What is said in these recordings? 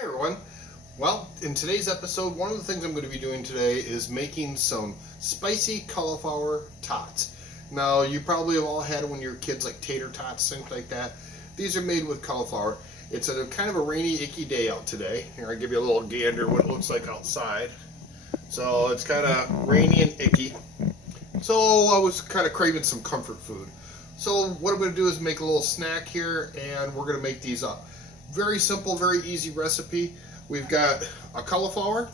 Hi everyone. Well, in today's episode, one of the things I'm going to be doing today is making some spicy cauliflower tots. Now, you probably have all had it when you were kids, like tater tots, things like that. These are made with cauliflower. It's a kind of a rainy, icky day out today. Here, I'll give you a little gander what it looks like outside. So it's kind of rainy and icky. So I was kind of craving some comfort food. So what I'm going to do is make a little snack here, and we're going to make these up. Very simple, very easy recipe. We've got a cauliflower,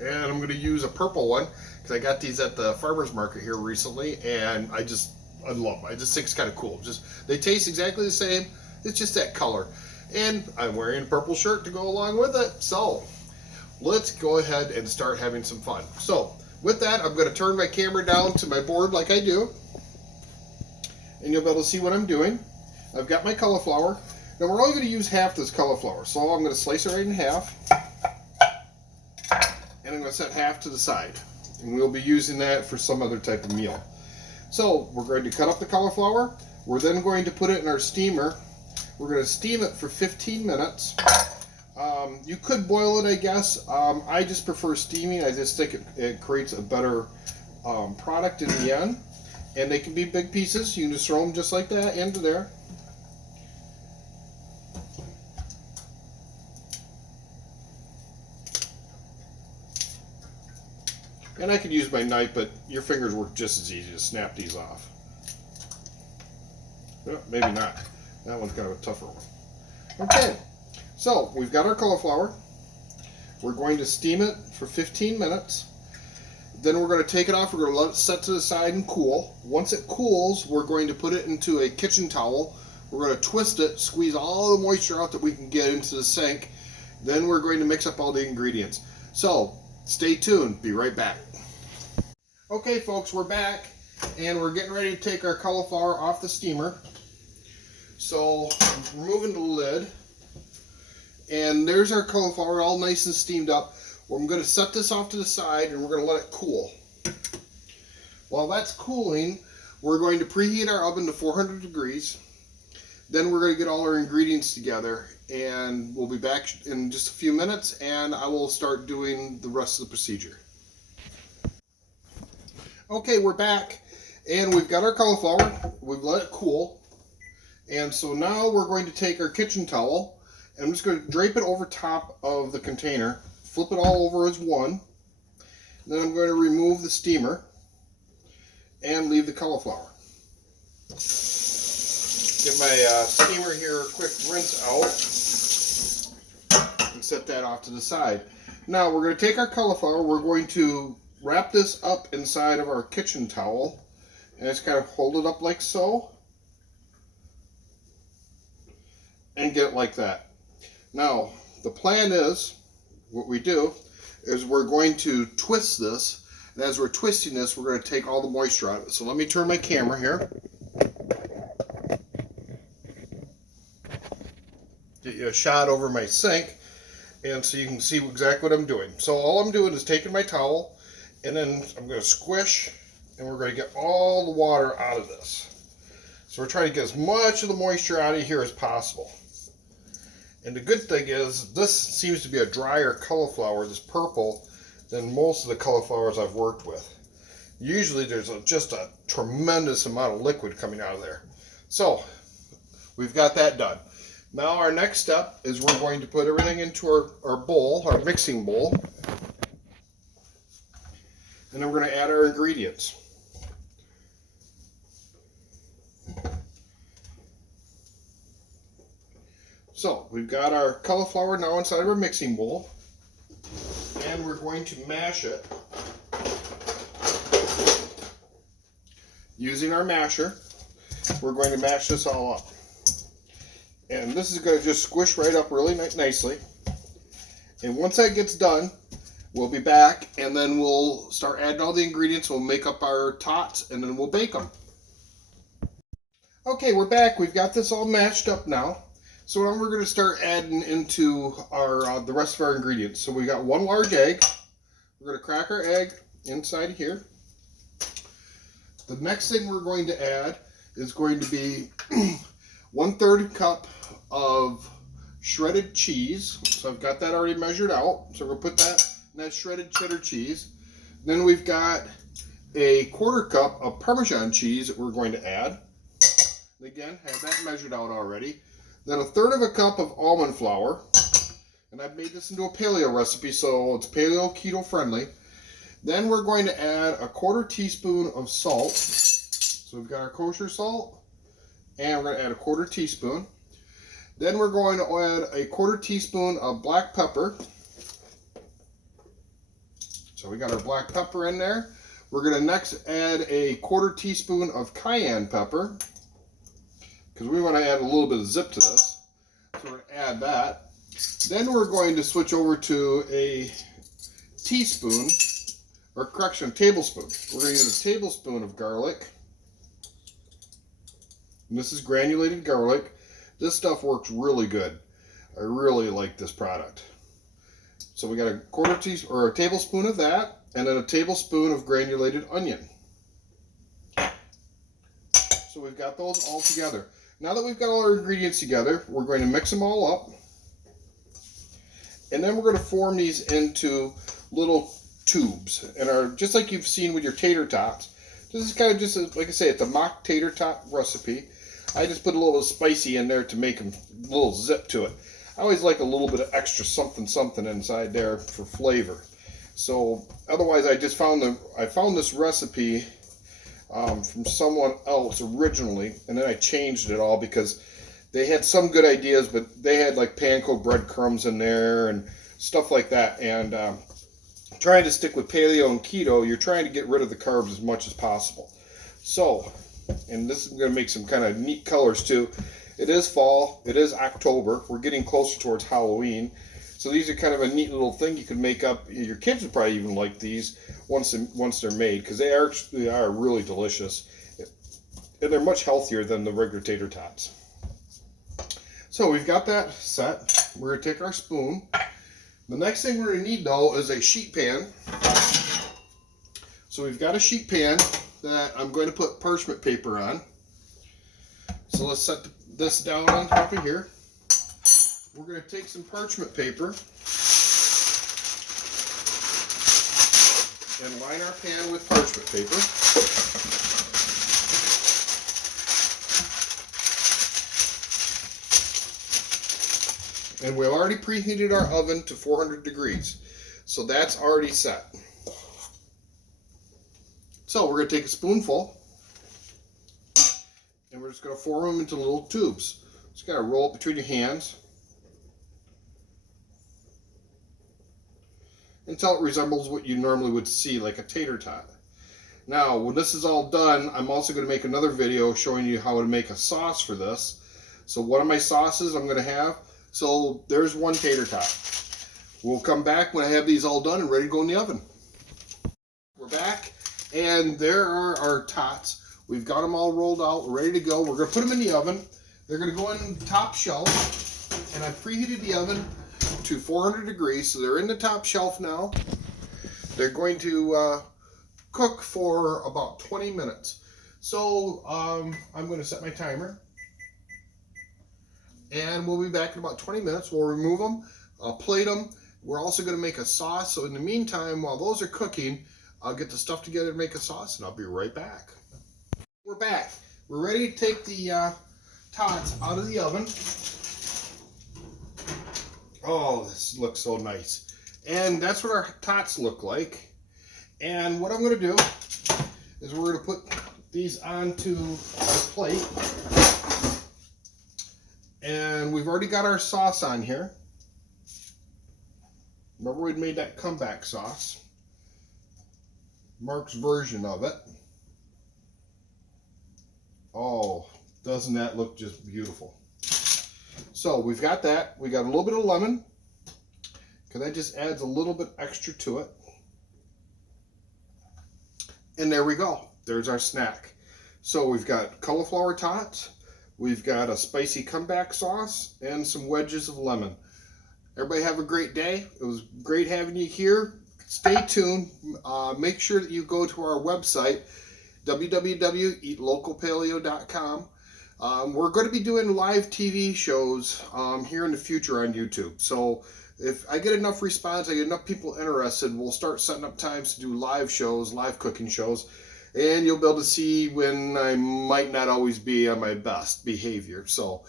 and I'm going to use a purple one because I got these at the farmer's market here recently, and I love them. I just think it's kind of cool. They taste exactly the same. It's just that color. And I'm wearing a purple shirt to go along with it. So let's go ahead and start having some fun. So with that, I'm going to turn my camera down to my board like I do, and you'll be able to see what I'm doing. I've got my cauliflower. Now we're only going to use half this cauliflower, so I'm going to slice it right in half, and I'm going to set half to the side, and we'll be using that for some other type of meal. So we're going to cut up the cauliflower. We're then going to put it in our steamer. We're going to steam it for 15 minutes. You could boil it, I guess. I just prefer steaming. I just think it creates a better product in the end, and they can be big pieces. You can just throw them just like that into there. And I could use my knife, but your fingers work just as easy to snap these off. Well, maybe not. That one's kind of a tougher one. Okay, so we've got our cauliflower. We're going to steam it for 15 minutes. Then we're going to take it off. We're going to let it set to the side and cool. Once it cools, we're going to put it into a kitchen towel. We're going to twist it, squeeze all the moisture out that we can get into the sink. Then we're going to mix up all the ingredients. So stay tuned. Be right back. Okay, folks, we're back, and we're getting ready to take our cauliflower off the steamer. So I'm removing the lid, and there's our cauliflower all nice and steamed up. Well, I'm going to set this off to the side, and we're going to let it cool. While that's cooling, we're going to preheat our oven to 400 degrees. Then we're going to get all our ingredients together, and we'll be back in just a few minutes, and I will start doing the rest of the procedure. Okay, we're back, and we've got our cauliflower. We've let it cool, and so now we're going to take our kitchen towel, and I'm just going to drape it over top of the container, flip it all over as one. Then I'm going to remove the steamer and leave the cauliflower. Give my steamer here a quick rinse out and set that off to the side. Now we're going to take our cauliflower. We're going to wrap this up inside of our kitchen towel, and just kind of hold it up like so, and get it like that. Now, the plan is, what we do, is we're going to twist this, and as we're twisting this, we're going to take all the moisture out of it. So let me turn my camera here. Get you a shot over my sink, and so you can see exactly what I'm doing. So all I'm doing is taking my towel, and then I'm going to squish, and we're going to get all the water out of this. So we're trying to get as much of the moisture out of here as possible. And the good thing is, this seems to be a drier cauliflower, this purple, than most of the cauliflowers I've worked with. Usually there's just a tremendous amount of liquid coming out of there. So we've got that done. Now our next step is we're going to put everything into our bowl, our mixing bowl. And then we're going to add our ingredients. So we've got our cauliflower now inside of our mixing bowl, and we're going to mash it using our masher. We're going to mash this all up, and this is going to just squish right up really nicely. And once that gets done, we'll be back, and then we'll start adding all the ingredients. We'll make up our tots, and then we'll bake them. Okay, we're back. We've got this all mashed up now. So now we're going to start adding into our the rest of our ingredients. So we got one large egg. We're going to crack our egg inside here. The next thing we're going to add is going to be 1/3 cup of shredded cheese. So I've got that already measured out. So we're going to put that in that shredded cheddar cheese. Then we've got a 1/4 cup of Parmesan cheese that we're going to add. Again, have that measured out already. Then 1/3 cup of almond flour. And I've made this into a paleo recipe, so it's paleo keto friendly. Then we're going to add a 1/4 teaspoon of salt. So we've got our kosher salt, and we're going to add a 1/4 teaspoon. Then we're going to add a 1/4 teaspoon of black pepper. So we got our black pepper in there. We're going to next add a 1/4 teaspoon of cayenne pepper, because we want to add a little bit of zip to this. So we're going to add that. Then we're going to switch over to a teaspoon, or correction, a tablespoon. We're going to use a tablespoon of garlic. And this is granulated garlic. This stuff works really good. I really like this product. So we got a 1/4 teaspoon or a tablespoon of that, and then a tablespoon of granulated onion. So we've got those all together. Now that we've got all our ingredients together, we're going to mix them all up. And then we're going to form these into little tubes. And just like you've seen with your tater tots. This is kind of just, like I say, it's a mock tater tot recipe. I just put a little spicy in there to make them a little zip to it. I always like a little bit of extra something inside there for flavor. So otherwise, I found this recipe from someone else originally, and then I changed it all because they had some good ideas, but they had like panko breadcrumbs in there and stuff like that. And trying to stick with paleo and keto, you're trying to get rid of the carbs as much as possible. So, and this is going to make some kind of neat colors too. It is fall. It is October. We're getting closer towards Halloween. So these are kind of a neat little thing you can make up. Your kids would probably even like these once they're made, because they are really delicious. And they're much healthier than the regular tater tots. So we've got that set. We're going to take our spoon. The next thing we're going to need, though, is a sheet pan. So we've got a sheet pan that I'm going to put parchment paper on. So let's set this down on top of here. We're going to take some parchment paper and line our pan with parchment paper. And we've already preheated our oven to 400 degrees. So that's already set. So we're going to take a spoonful, and we're just going to form them into little tubes. Just got to roll it between your hands until it resembles what you normally would see, like a tater tot. Now, when this is all done, I'm also going to make another video showing you how to make a sauce for this. So one of my sauces I'm going to have, so there's one tater tot. We'll come back when I have these all done and ready to go in the oven. We're back, and there are our tots. We've got them all rolled out, ready to go. We're going to put them in the oven. They're going to go in top shelf, and I preheated the oven to 400 degrees, so they're in the top shelf now. They're going to cook for about 20 minutes. So I'm going to set my timer, and we'll be back in about 20 minutes. We'll remove them, plate them. We're also going to make a sauce. So in the meantime, while those are cooking, I'll get the stuff together to make a sauce, and I'll be right back. We're back. We're ready to take the tots out of the oven. Oh, this looks so nice. And that's what our tots look like. And what I'm going to do is we're going to put these onto our plate. And we've already got our sauce on here. Remember, we'd made that comeback sauce. Mark's version of it. Oh, doesn't that look just beautiful? So we've got that. We got a little bit of lemon, because that just adds a little bit extra to it. And there we go. There's our snack. So we've got cauliflower tots. We've got a spicy comeback sauce and some wedges of lemon. Everybody have a great day. It was great having you here. Stay tuned. Make sure that you go to our website, www.eatlocalpaleo.com. We're going to be doing live TV shows here in the future on YouTube. So if I get enough response, I get enough people interested, we'll start setting up times to do live shows, live cooking shows, and you'll be able to see when I might not always be on my best behavior. So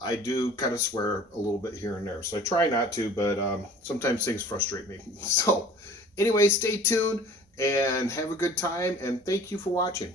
I do kind of swear a little bit here and there. So I try not to, but sometimes things frustrate me. So anyway, stay tuned and have a good time, and thank you for watching.